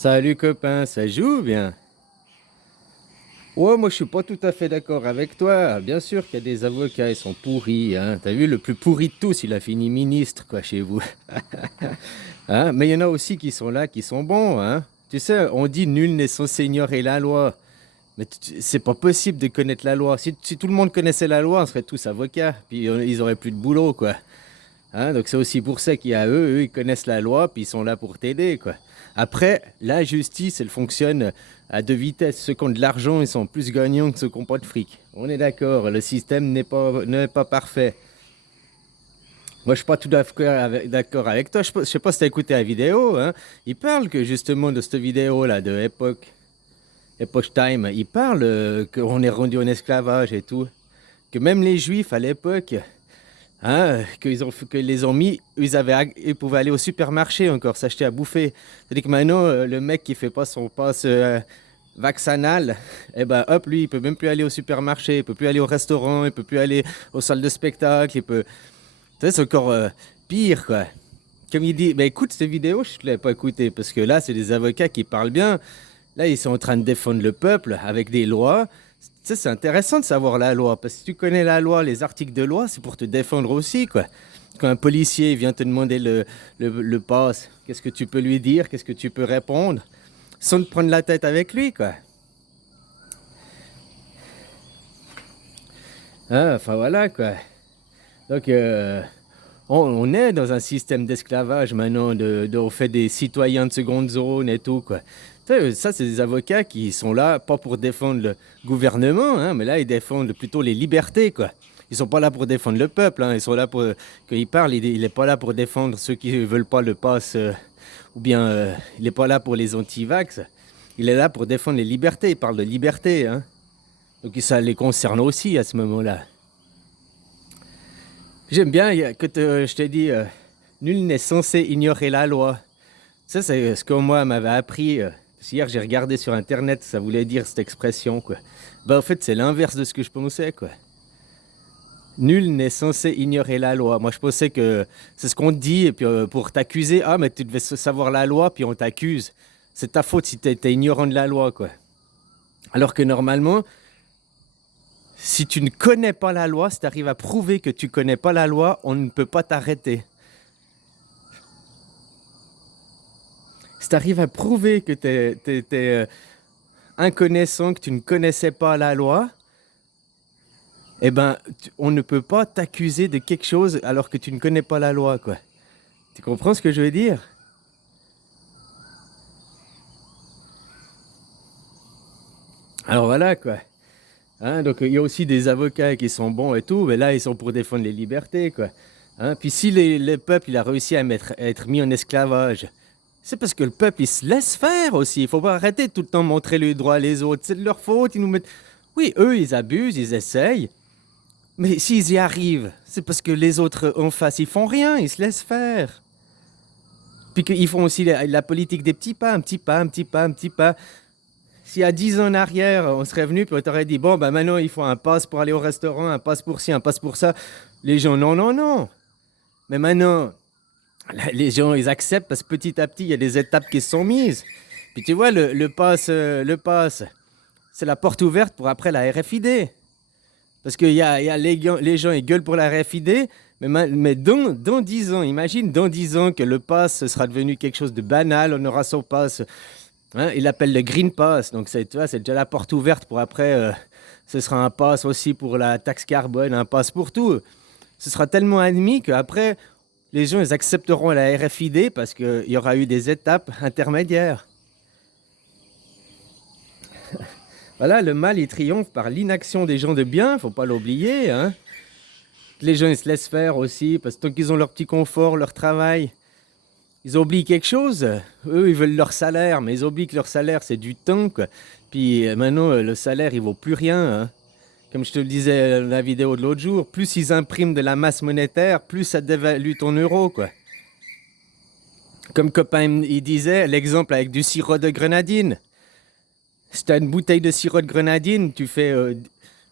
Salut copain, ça joue bien? Ouais, moi je suis pas tout à fait d'accord avec toi. Bien sûr qu'il y a des avocats, ils sont pourris, hein. T'as vu, le plus pourri de tous, il a fini ministre, quoi, chez vous. Hein? Mais il y en a aussi qui sont là, qui sont bons, hein. Tu sais, on dit nul n'est censé ignorer la loi. Mais c'est pas possible de connaître la loi. Si tout le monde connaissait la loi, on serait tous avocats. Puis ils auraient plus de boulot, quoi. Hein, donc c'est aussi pour ça qu'il y a eux, ils connaissent la loi, puis ils sont là pour t'aider, quoi. Après, la justice, elle fonctionne à deux vitesses. Ceux qui ont de l'argent, ils sont plus gagnants que ceux qui n'ont pas de fric. On est d'accord, le système n'est pas parfait. Moi, je suis pas tout à fait d'accord avec toi. Je sais pas si tu as écouté la vidéo, hein. Il parle que justement de cette vidéo-là, de Epoch Time, il parle qu'on est rendu en esclavage et tout. Que même les juifs à l'époque, hein, que les ont mis, ils pouvaient aller au supermarché encore, s'acheter à bouffer. C'est-à-dire que maintenant, le mec qui fait pas son passe vaccinal, eh ben hop, lui, il peut même plus aller au supermarché, il peut plus aller au restaurant, il peut plus aller aux salles de spectacle, il peut... Tu sais, c'est encore pire, quoi. Comme il dit, ben écoute cette vidéo, je ne l'ai pas écoutée, parce que là, c'est des avocats qui parlent bien. Là, ils sont en train de défendre le peuple avec des lois. Tu sais, c'est intéressant de savoir la loi, parce que si tu connais la loi, les articles de loi, c'est pour te défendre aussi, quoi. Quand un policier vient te demander le pass, qu'est-ce que tu peux lui dire, qu'est-ce que tu peux répondre, sans te prendre la tête avec lui, quoi. Hein, enfin voilà, quoi. Donc, on est dans un système d'esclavage maintenant, on fait des citoyens de seconde zone et tout, quoi. Tu sais, ça, c'est des avocats qui sont là, pas pour défendre le gouvernement, hein, mais là, ils défendent plutôt les libertés, quoi. Ils sont pas là pour défendre le peuple, hein, ils sont là pour... Quand il parle, il est pas là pour défendre ceux qui veulent pas le pass, ou bien il est pas là pour les anti-vax. Il est là pour défendre les libertés, il parle de liberté, hein. Donc ça les concerne aussi à ce moment-là. J'aime bien que je te dis, nul n'est censé ignorer la loi. Ça, c'est ce que moi m'avait appris. Parce qu'hier, j'ai regardé sur Internet, ça voulait dire cette expression, quoi. Ben, en fait, c'est l'inverse de ce que je pensais, quoi. Nul n'est censé ignorer la loi. Moi, je pensais que c'est ce qu'on te dit, et puis pour t'accuser, ah, mais tu devais savoir la loi, puis on t'accuse. C'est ta faute si t'es ignorant de la loi, quoi. Alors que normalement, si tu ne connais pas la loi, si tu arrives à prouver que tu connais pas la loi, on ne peut pas t'arrêter. Si tu arrives à prouver que tu es inconnaissant, que tu ne connaissais pas la loi, eh ben, on ne peut pas t'accuser de quelque chose alors que tu ne connais pas la loi, quoi. Tu comprends ce que je veux dire? Alors voilà, quoi. Hein, donc il y a aussi des avocats qui sont bons et tout, mais là, ils sont pour défendre les libertés, quoi. Hein, puis si le peuple il a réussi à être mis en esclavage, c'est parce que le peuple, il se laisse faire aussi. Il faut pas arrêter de tout le temps montrer les droits les autres. C'est de leur faute, ils nous mettent... Oui, eux, ils abusent, ils essayent. Mais s'ils y arrivent, c'est parce que les autres en face, ils font rien, ils se laissent faire. Puis qu'ils font aussi la politique des petits pas, un petit pas, un petit pas, un petit pas. Si à 10 ans en arrière, on serait venu, puis on t'aurait dit, bon, ben maintenant, il faut un pass pour aller au restaurant, un pass pour ci, un pass pour ça. Les gens, non, non, non. Mais maintenant, les gens, ils acceptent parce que petit à petit, il y a des étapes qui se sont mises. Puis tu vois, le pass, c'est la porte ouverte pour après la RFID. Parce qu'il y a les gens, ils gueulent pour la RFID, mais dans 10 ans, imagine, dans 10 ans que le pass sera devenu quelque chose de banal, on aura son pass, hein, il l'appelle le Green Pass, donc tu vois, c'est déjà la porte ouverte pour après, ce sera un pass aussi pour la taxe carbone, un pass pour tout. Ce sera tellement admis qu'après, les gens, ils accepteront la RFID parce qu'il y aura eu des étapes intermédiaires. Voilà, le mal, il triomphe par l'inaction des gens de bien, faut pas l'oublier, hein. Les gens, ils se laissent faire aussi, parce que tant qu'ils ont leur petit confort, leur travail, ils oublient quelque chose. Eux, ils veulent leur salaire, mais ils oublient que leur salaire, c'est du temps, quoi. Puis maintenant, le salaire, il vaut plus rien, hein. Comme je te le disais dans la vidéo de l'autre jour, plus ils impriment de la masse monétaire, plus ça dévalue ton euro, quoi. Comme copain, il disait, l'exemple avec du sirop de grenadine. Si tu as une bouteille de sirop de grenadine, tu fais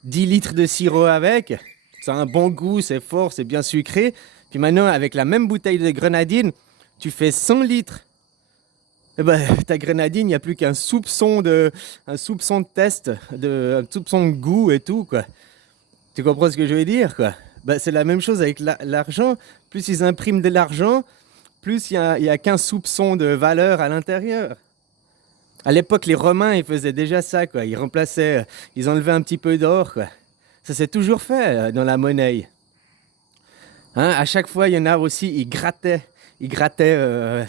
10 litres de sirop avec. Ça a un bon goût, c'est fort, c'est bien sucré. Puis maintenant, avec la même bouteille de grenadine, tu fais 100 litres. Eh ben, ta grenadine, il n'y a plus un soupçon de test, un soupçon de goût et tout, quoi. Tu comprends ce que je veux dire, quoi? Ben, c'est la même chose avec l'argent. Plus ils impriment de l'argent, plus il y a qu'un soupçon de valeur à l'intérieur. À l'époque, les Romains, ils faisaient déjà ça, quoi. Ils enlevaient un petit peu d'or, quoi. Ça s'est toujours fait dans la monnaie. Hein, à chaque fois, il y en a aussi, ils grattaient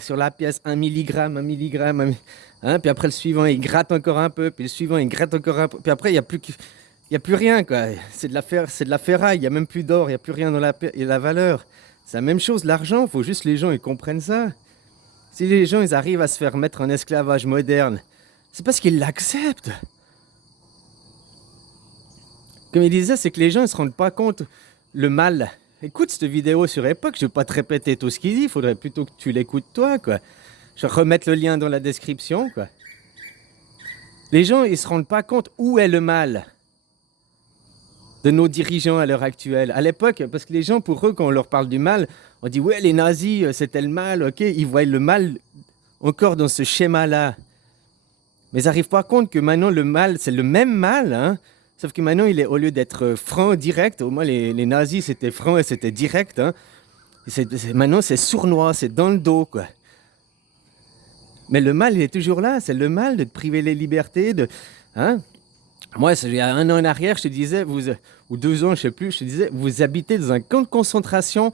sur la pièce 1 milligramme, 1 milligramme. Hein, puis après le suivant, ils grattent encore un peu, puis le suivant, ils grattent encore un peu. Puis après, il y a plus rien, quoi. C'est de la ferraille, il n'y a même plus d'or, il n'y a plus rien dans la valeur. C'est la même chose, l'argent, il faut juste que les gens ils comprennent ça. Si les gens ils arrivent à se faire mettre en esclavage moderne, c'est parce qu'ils l'acceptent. Comme il disait, c'est que les gens ne se rendent pas compte le mal. Écoute cette vidéo sur Époque, je ne vais pas te répéter tout ce qu'il dit, il faudrait plutôt que tu l'écoutes toi, quoi. Je vais remettre le lien dans la description, quoi. Les gens, ils ne se rendent pas compte où est le mal de nos dirigeants à l'heure actuelle. À l'époque, parce que les gens, pour eux, quand on leur parle du mal, on dit « ouais, les nazis, c'était le mal, ok ?» Ils voient le mal encore dans ce schéma-là. Mais ils n'arrivent pas compte que maintenant, le mal, c'est le même mal, hein. Sauf que maintenant, au lieu d'être franc, direct, au moins les nazis, c'était franc et c'était direct. Hein. Maintenant, c'est sournois, c'est dans le dos, quoi. Mais le mal, il est toujours là. C'est le mal de te priver les libertés. Hein. Moi, il y a 1 an en arrière, je te disais, ou 2 ans, je ne sais plus, je te disais, vous habitez dans un camp de concentration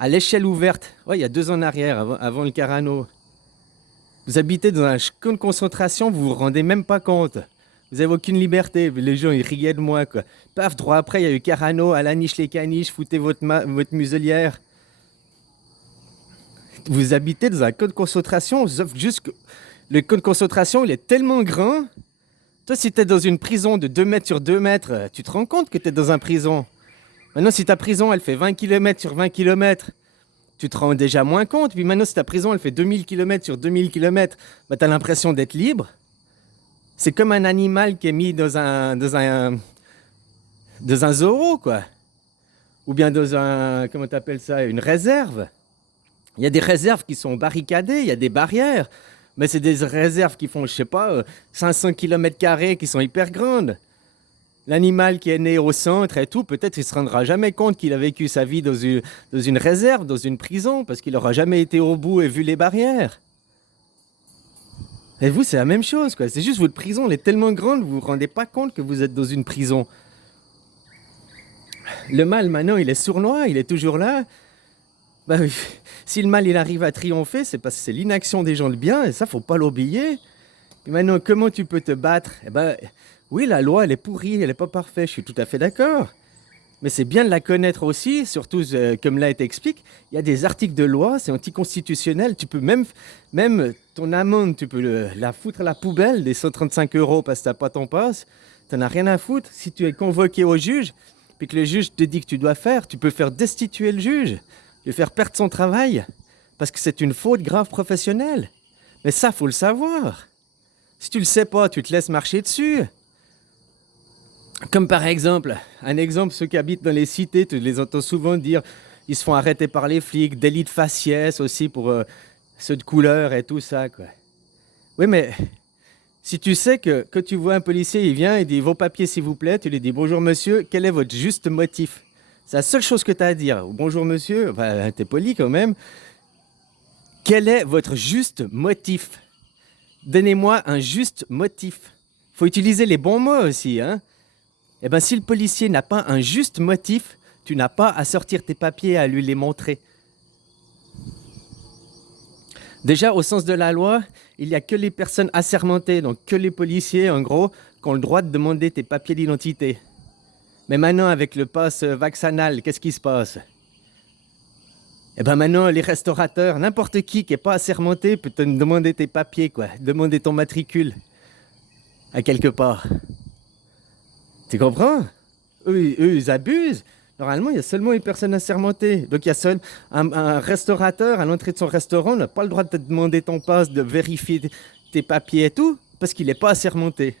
à l'échelle ouverte. Ouais, il y a 2 ans en arrière, avant le Carano. Vous habitez dans un camp de concentration, vous ne vous rendez même pas compte. Vous n'avez aucune liberté. Les gens, ils riaient de moi, quoi. Paf, droit après, il y a eu Carano, à la niche les caniches, foutez votre muselière. Vous habitez dans un camp de concentration, sauf juste que le camp de concentration, il est tellement grand. Toi, si tu es dans une prison de 2 mètres sur 2 mètres, tu te rends compte que tu es dans une prison. Maintenant, si ta prison, elle fait 20 km sur 20 km, tu te rends déjà moins compte. Puis maintenant, si ta prison, elle fait 2000 km sur 2000 km, bah, tu as l'impression d'être libre. C'est comme un animal qui est mis dans un zoo, quoi. Ou bien dans comment t'appelles ça, une réserve. Il y a des réserves qui sont barricadées, il y a des barrières. Mais c'est des réserves qui font, je sais pas, 500 km² qui sont hyper grandes. L'animal qui est né au centre et tout, peut-être il ne se rendra jamais compte qu'il a vécu sa vie dans une réserve, dans une prison, parce qu'il n'aura jamais été au bout et vu les barrières. Et vous, c'est la même chose, quoi. C'est juste votre prison, elle est tellement grande, vous ne vous rendez pas compte que vous êtes dans une prison. Le mal, maintenant, il est sournois, il est toujours là. Bah, si le mal, il arrive à triompher, c'est parce que c'est l'inaction des gens de bien, et ça, faut pas l'oublier. Et maintenant, comment tu peux te battre? Eh ben, oui, la loi, elle est pourrie, elle n'est pas parfaite, je suis tout à fait d'accord. Mais c'est bien de la connaître aussi, surtout comme là, elle t'explique, il y a des articles de loi, c'est anticonstitutionnel, tu peux même ton amende, tu peux la foutre à la poubelle, des 135 € parce que t'as pas ton passe, t'en as rien à foutre. Si tu es convoqué au juge, puis que le juge te dit que tu dois faire, tu peux faire destituer le juge, lui faire perdre son travail, parce que c'est une faute grave professionnelle. Mais ça, faut le savoir. Si tu le sais pas, tu te laisses marcher dessus. Comme par exemple, ceux qui habitent dans les cités, tu les entends souvent dire, ils se font arrêter par les flics, délit de faciès aussi pour ceux de couleur et tout ça, quoi. Oui, mais si tu sais que quand tu vois un policier, il vient, il dit « Vos papiers, s'il vous plaît », tu lui dis « Bonjour monsieur, quel est votre juste motif ?» C'est la seule chose que tu as à dire. « Bonjour monsieur », enfin, t'es poli quand même. Quel est votre juste motif? Donnez-moi un juste motif. Faut utiliser les bons mots aussi, hein. Eh bien, si le policier n'a pas un juste motif, tu n'as pas à sortir tes papiers et à lui les montrer. Déjà, au sens de la loi, il n'y a que les personnes assermentées, donc que les policiers, en gros, qui ont le droit de demander tes papiers d'identité. Mais maintenant, avec le pass vaccinal, qu'est-ce qui se passe? Eh bien maintenant, les restaurateurs, n'importe qui n'est pas assermenté peut te demander tes papiers, quoi, demander ton matricule, à quelque part. Tu comprends? Eux, ils abusent. Normalement, il y a seulement une personne assermentée. Donc, il y a seul un restaurateur à l'entrée de son restaurant n'a pas le droit de te demander ton passe, de vérifier tes papiers et tout, parce qu'il n'est pas assermenté.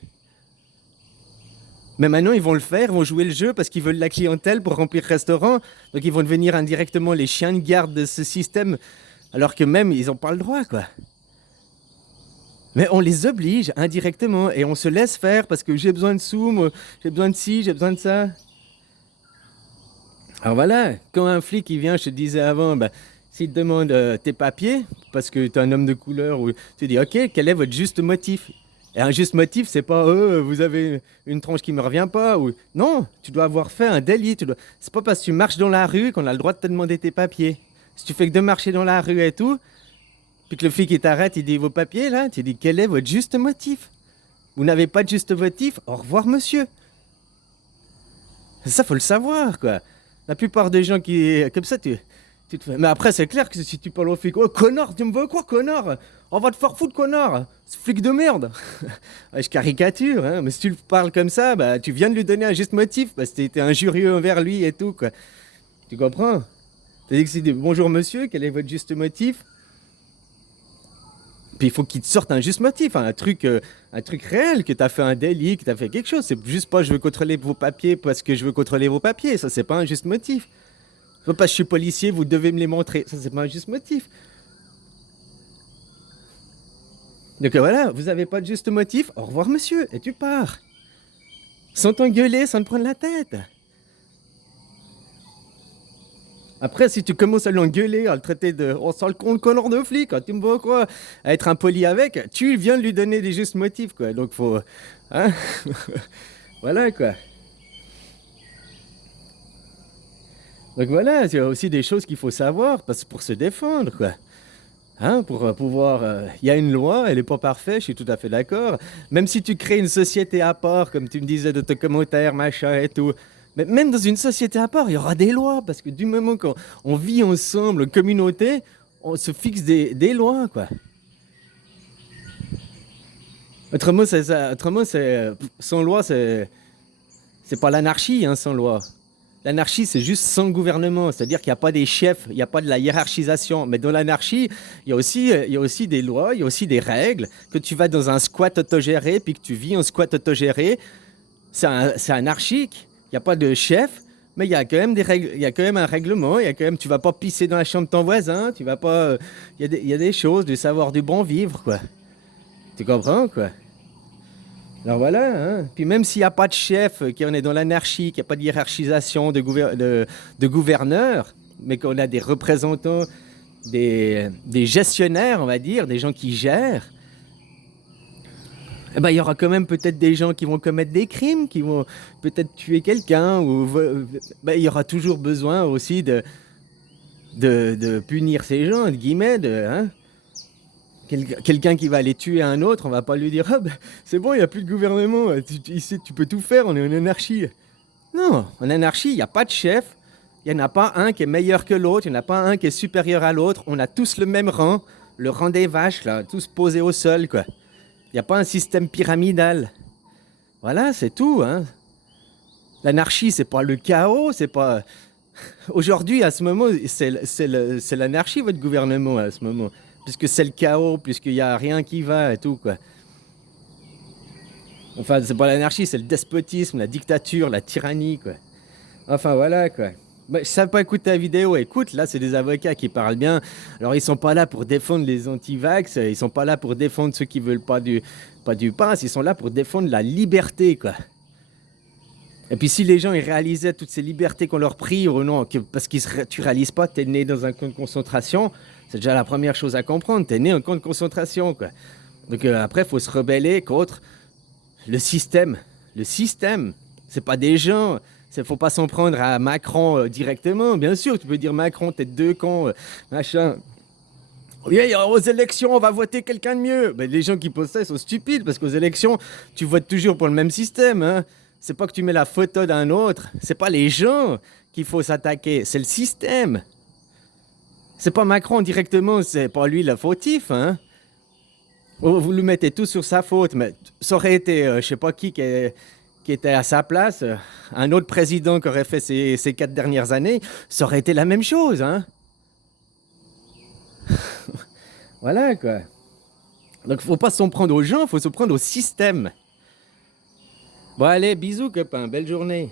Mais maintenant, ils vont le faire, ils vont jouer le jeu parce qu'ils veulent la clientèle pour remplir le restaurant. Donc, ils vont devenir indirectement les chiens de garde de ce système, alors que même, ils n'ont pas le droit, quoi. Mais on les oblige indirectement et on se laisse faire parce que j'ai besoin de sous, moi, j'ai besoin de ci, j'ai besoin de ça. Alors voilà, quand un flic il vient, je te disais avant, bah, s'il te demande tes papiers, parce que tu es un homme de couleur, ou tu dis ok, quel est votre juste motif? Et un juste motif, c'est pas vous avez une tronche qui me revient pas, ou non, tu dois avoir fait un délit. C'est pas parce que tu marches dans la rue qu'on a le droit de te demander tes papiers. Si tu fais que de marcher dans la rue et tout, puis que le flic il t'arrête, il dit vos papiers là, tu dis quel est votre juste motif? Vous n'avez pas de juste motif? Au revoir monsieur. Ça faut le savoir quoi. La plupart des gens qui comme ça tu te fais... Mais après c'est clair que si tu parles au flic, oh connard, tu me veux quoi connard? On va te faire foutre connard, ce flic de merde. Ouais, je caricature hein, mais si tu le parles comme ça, bah tu viens de lui donner un juste motif parce que t'étais injurieux envers lui et tout quoi. Tu comprends? T'as dit que c'est bonjour monsieur, quel est votre juste motif? Puis il faut qu'il te sorte un juste motif, hein, un truc réel, que tu as fait un délit, que tu as fait quelque chose. C'est juste pas je veux contrôler vos papiers parce que je veux contrôler vos papiers. Ça, c'est pas un juste motif. C'est pas parce que je suis policier, vous devez me les montrer. Ça, c'est pas un juste motif. Donc voilà, vous avez pas de juste motif. Au revoir, monsieur. Et tu pars. Sans t'engueuler, sans te prendre la tête. Après, si tu commences à l'engueuler, à le traiter de on sent le con, le connard de flic, tu me vois quoi, à être impoli avec, tu viens de lui donner des justes motifs, quoi. Donc faut. Hein. Voilà, quoi. Donc voilà, il y a aussi des choses qu'il faut savoir parce, pour se défendre, quoi. Hein, pour pouvoir. Il y a une loi, elle n'est pas parfaite, je suis tout à fait d'accord. Même si tu crées une société à part, comme tu me disais de tes commentaires, machin et tout. Mais même dans une société à part, il y aura des lois, parce que du moment qu'on vit ensemble, en communauté, on se fixe des lois, quoi. Autrement, sans loi, c'est pas l'anarchie, hein, sans loi. L'anarchie, c'est juste sans gouvernement, c'est-à-dire qu'il n'y a pas des chefs, il n'y a pas de la hiérarchisation. Mais dans l'anarchie, il y a aussi des lois, il y a aussi des règles. Que tu vas dans un squat autogéré, puis que tu vis en squat autogéré, c'est anarchique. Il n'y a pas de chef, mais il y a quand même des règles, il y a quand même un règlement. Il y a quand même, tu vas pas pisser dans la chambre de ton voisin, tu vas pas. Il y a des choses, du savoir du bon vivre, quoi. Tu comprends, quoi? Alors voilà, hein. Puis même s'il n'y a pas de chef, qu'on est dans l'anarchie, qu'il n'y a pas de hiérarchisation de gouverneurs, mais qu'on a des représentants, des gestionnaires, on va dire, des gens qui gèrent, eh ben, il y aura quand même peut-être des gens qui vont commettre des crimes, qui vont peut-être tuer quelqu'un, ou ben, il y aura toujours besoin aussi de punir ces gens, de guillemets, hein. Quelqu'un qui va aller tuer un autre, on va pas lui dire ah ben, c'est bon, il n'y a plus de gouvernement, ici tu peux tout faire, on est en anarchie. Non, en anarchie, il n'y a pas de chef, il n'y en a pas un qui est meilleur que l'autre, il n'y en a pas un qui est supérieur à l'autre, on a tous le même rang, le rang des vaches, là, tous posés au sol, quoi. Il n'y a pas un système pyramidal. Voilà, c'est tout, hein. L'anarchie, c'est pas le chaos, c'est pas. Aujourd'hui, à ce moment, c'est l'anarchie, votre gouvernement, à ce moment. Puisque c'est le chaos, puisqu'il n'y a rien qui va et tout, quoi. Enfin, c'est pas l'anarchie, c'est le despotisme, la dictature, la tyrannie, quoi. Enfin, voilà, quoi. Bah, je ne savais pas écouter la vidéo, écoute, là, c'est des avocats qui parlent bien. Alors, ils sont pas là pour défendre les anti-vax, ils sont pas là pour défendre ceux qui veulent pas du pass, ils sont là pour défendre la liberté, quoi. Et puis si les gens ils réalisaient toutes ces libertés qu'on leur prie, ou non, parce que tu réalises pas que tu es né dans un camp de concentration, c'est déjà la première chose à comprendre, tu es né en camp de concentration, quoi. Donc après, il faut se rebeller contre le système. Le système, c'est pas des gens, il faut pas s'en prendre à Macron directement, bien sûr, tu peux dire Macron, t'es deux cons, machin. Oui, aux élections, on va voter quelqu'un de mieux. Ben, les gens qui posent ça, ils sont stupides, parce qu'aux élections, tu votes toujours pour le même système, hein. C'est pas que tu mets la photo d'un autre, c'est pas les gens qu'il faut s'attaquer, c'est le système. C'est pas Macron directement, c'est pas lui le fautif, hein. Vous le mettez tout sur sa faute, mais ça aurait été, je sais pas qui était à sa place, un autre président qui aurait fait ces 4 dernières années, ça aurait été la même chose, hein. Voilà, quoi. Donc faut pas s'en prendre aux gens, faut se prendre au système. Bon allez, bisous copains, belle journée.